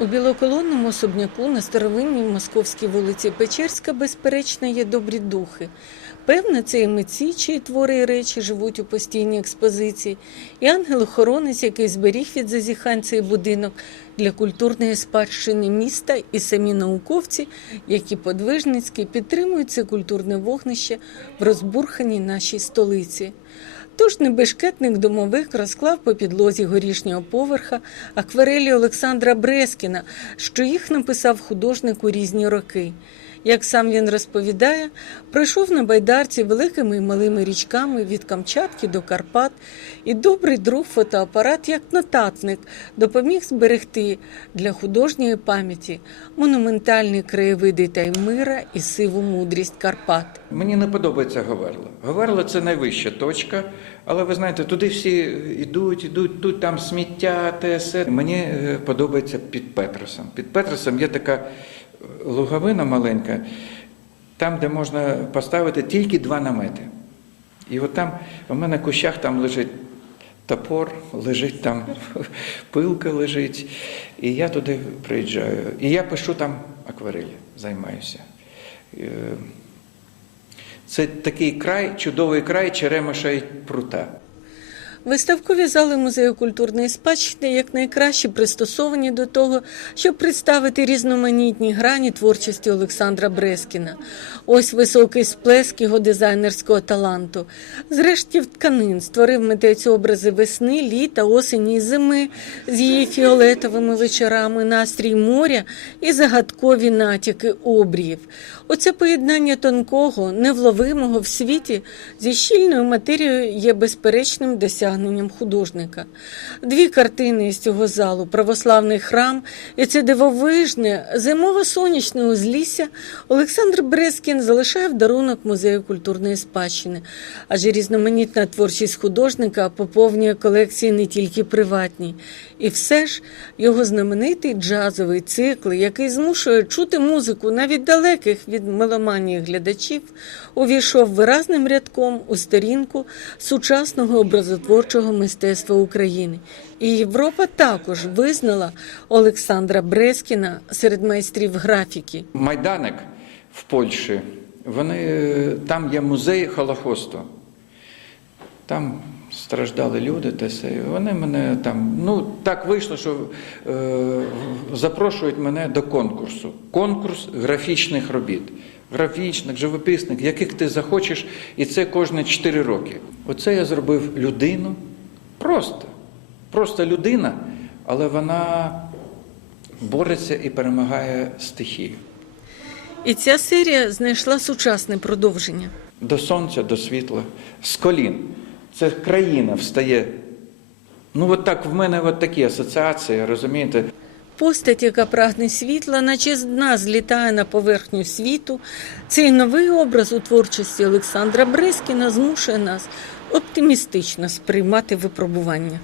У білоколонному особняку на старовинній московській вулиці Печерська, безперечно, є добрі духи. Певно, це і митці, чиї твори і речі живуть у постійній експозиції, і ангел-охоронець, який зберіг від зазіхань цей будинок для культурної спадщини міста, і самі науковці, які подвижницьки підтримують це культурне вогнище в розбурханій нашій столиці. Тож небешкетник домовик розклав по підлозі горішнього поверха акварелі Олександра Брескіна, що їх написав художник у різні роки. Як сам він розповідає, пройшов на байдарці великими і малими річками від Камчатки до Карпат, і добрий друг фотоапарат, як нотатник, допоміг зберегти для художньої пам'яті монументальні краєвиди Таймира і сиву мудрість Карпат. Мені не подобається Говерло. Говерло це найвища точка, але ви знаєте, туди всі йдуть, йдуть, тут там сміття, те все. Мені е, подобається під Петросом. Під Петросом є така луговина маленька, там, де можна поставити тільки два намети. І от там у мене в кущах там лежить топор, лежить там пилка лежить. І я туди приїжджаю. І я пишу там акварелі, займаюся. Е, Це такий край, чудовий край Черемоша і прута. Виставкові зали музею культурної спадщини якнайкраще пристосовані до того, щоб представити різноманітні грані творчості Олександра Брескіна. Ось високий сплеск його дизайнерського таланту. Зрешті в тканин створив митець образи весни, літа, осені і зими з її фіолетовими вечорами, настрій моря і загадкові натяки обріїв. Оце поєднання тонкого, невловимого в світі зі щільною матерією є безперечним досягненням художника. Дві картини із цього залу православний храм і це дивовижне зимово-сонячне узлісся Олександр Брескін залишає в дарунок музею культурної спадщини, адже різноманітна творчість художника поповнює колекції не тільки приватні. І все ж його знаменитий джазовий цикл, який змушує чути музику навіть далеких від меломанії глядачів, увійшов виразним рядком у сторінку сучасного образотворчого мистецтва України. І Європа також визнала Олександра Брескіна серед майстрів графіки. Майданик в Польщі, вони, е, там є музей холохосту. Там страждали люди, та. Вони мене там, ну так вийшло, що е, запрошують мене до конкурсу. Конкурс графічних робіт. Графічних, живописних, яких ти захочеш, і це кожні 4 роки. Оце я зробив людину. Просто. Просто людина, але вона бореться і перемагає стихію. І ця серія знайшла сучасне продовження. До сонця, до світла, з колін. Це країна встає. Ну, от так в мене от такі асоціації, розумієте? Постать, яка прагне світла, наче з дна злітає на поверхню світу. Цей новий образ у творчості Олександра Брескіна змушує нас оптимістично сприймати випробування.